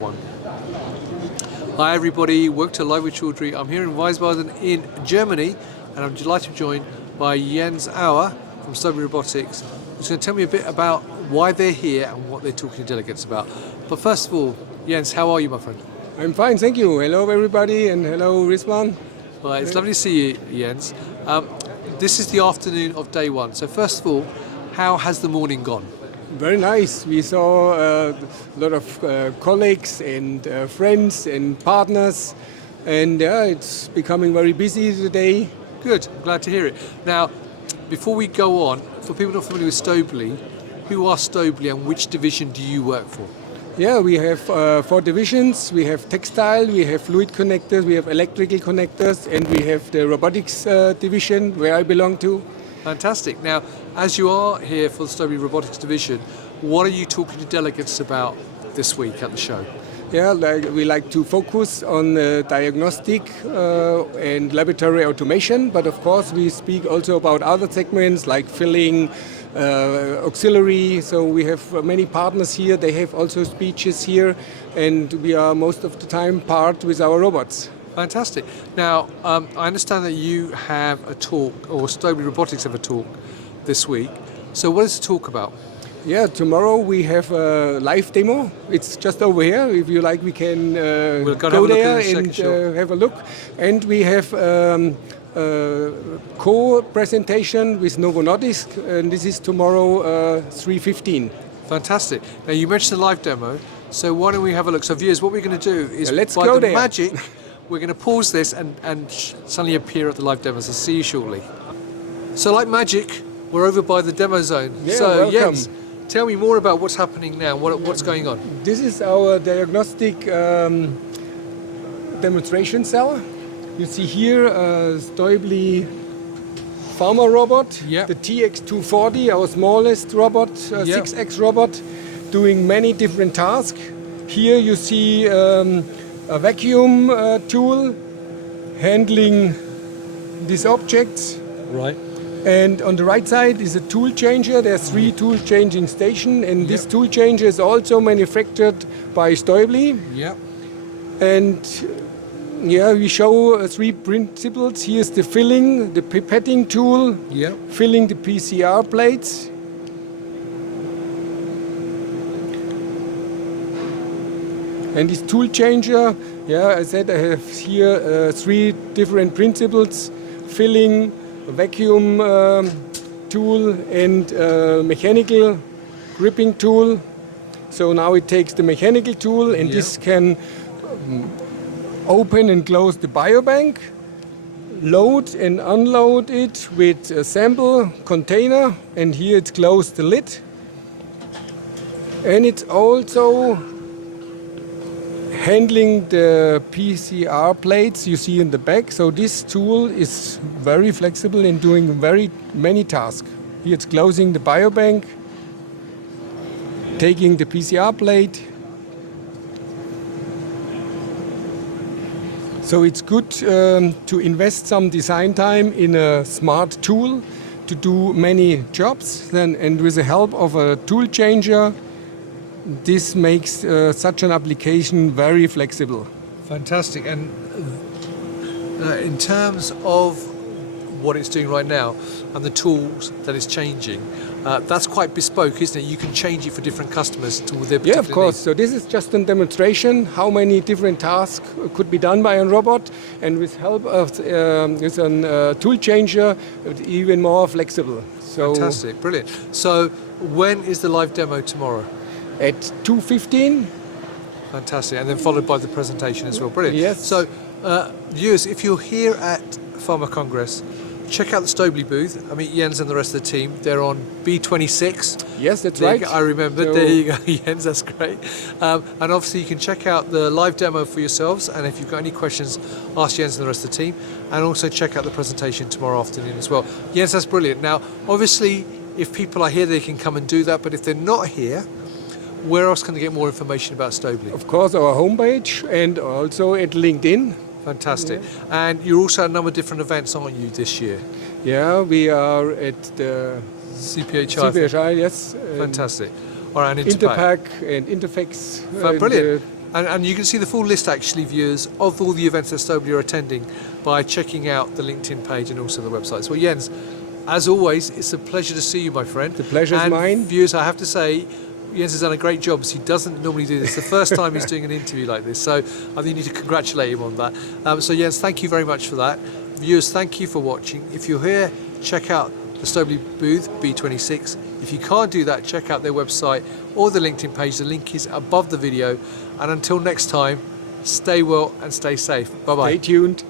One. Hi everybody, welcome to Live with 𝐦𝐮𝐤. I'm here in Wiesbaden in Germany and I'm delighted to be joined by 𝐦𝐮 Auer from StaubliRobotics, who's going to tell me a bit about why they're here and what they're talking to delegates about. But first of all, 𝐦𝐮, how are you, my friend? I'm fine, thank you. Hello everybody and hello Rizwan. Well, it's lovely to see you, 𝐦𝐮. This is the afternoon of day one. So first of all, how has the morning gone? Very nice. We saw a lot of colleagues and friends and partners, and it's becoming very busy today. Good, I'm glad to hear it. Now, before we go on, for people not familiar with STÄUBLI, who are STÄUBLI and which division do you work for? Yeah, we have 4 divisions. We have textile, we have fluid connectors, we have electrical connectors, and we have the robotics division where I belong to. Fantastic. Now, as you are here for the StaubliRobotics division, what are you talking to delegates about this week at the show? Yeah, we like to focus on diagnostic and laboratory automation, but of course we speak also about other segments like filling, auxiliary. So we have many partners here. They have also speeches here, and we are most of the time part with our robots. Fantastic. Now, I understand that you have a talk, or StaubliRobotics have a talk this week. So what is the talk about? Yeah, tomorrow we have a live demo. It's just over here. If you like, we can go there and have a look. And we have a co-presentation with Novo Nordisk, and this is tomorrow 3:15. Fantastic. Now, you mentioned the live demo, so why don't we have a look? So viewers, what we're going to do is, let's by go the there. magic, we're going to pause this and suddenly appear at the live demo. So see you shortly. So like magic, we're over by the demo zone. Yeah, so welcome. 𝐦𝐮, tell me more about what's happening now. What's going on? This is our diagnostic demonstration cell. You see here a STÄUBLI pharma robot, Yep. the TX240, our smallest robot, Yep. 6X robot, doing many different tasks. Here you see a vacuum tool handling these objects. Right. And on the right side is a tool changer. There are 3 tool changing stations, and this tool changer is also manufactured by STÄUBLI. Yep. And yeah, we show 3 principles. Here's the filling, the pipetting tool, Yep. filling the PCR plates. And this tool changer, yeah, I said I have here 3 different principles: filling, vacuum tool, and mechanical gripping tool. So now it takes the mechanical tool, and this can open and close the biobank, load and unload it with a sample container, and here it's closed the lid. And it's also handling the PCR plates you see in the back. So this tool is very flexible in doing very many tasks. Here it's closing the biobank, taking the PCR plate. So it's good to invest some design time in a smart tool to do many jobs. And with the help of a tool changer, this makes such an application very flexible. Fantastic. And in terms of what it's doing right now and the tools that it's changing, that's quite bespoke, isn't it? You can change it for different customers to their particular of course. needs. So this is just a demonstration how many different tasks could be done by a robot, and with help of with a tool changer, it's even more flexible. So Fantastic, brilliant. So when is the live demo tomorrow? At 2:15. Fantastic, and then followed by the presentation as well. Brilliant. Yes. So, viewers, if you're here at Pharma Congress, check out the STÄUBLI booth. I mean, 𝐦𝐮 and the rest of the team. They're on B26. Yes, that's There right. you go, I remembered. So there you go, 𝐦𝐮. That's great. And obviously, you can check out the live demo for yourselves. And if you've got any questions, ask 𝐦𝐮 and the rest of the team. And also check out the presentation tomorrow afternoon as well. 𝐦𝐮, that's brilliant. Now, obviously, if people are here, they can come and do that. But if they're not here, where else can they get more information about STÄUBLI? Of course, our homepage and also at LinkedIn. Fantastic. Yeah. And you're also at a number of different events, aren't you, this year? Yeah, we are at the 𝐶PHI. yes. Fantastic. All right, and Interpack and Interfex. Brilliant. And you can see the full list, actually, viewers, of all the events that STÄUBLI are attending by checking out the LinkedIn page and also the website. So, Jens, as always, it's a pleasure to see you, my friend. The pleasure is mine. Viewers, I have to say, Jens has done a great job, because he doesn't normally do this. It's the first time he's doing an interview like this, so I think you need to congratulate him on that. So Jens, thank you very much for that. Viewers, thank you for watching. If you're here, check out the STÄUBLI booth, B26. If you can't do that, check out their website or the LinkedIn page. The link is above the video. And until next time, stay well and stay safe. Bye-bye. Stay tuned.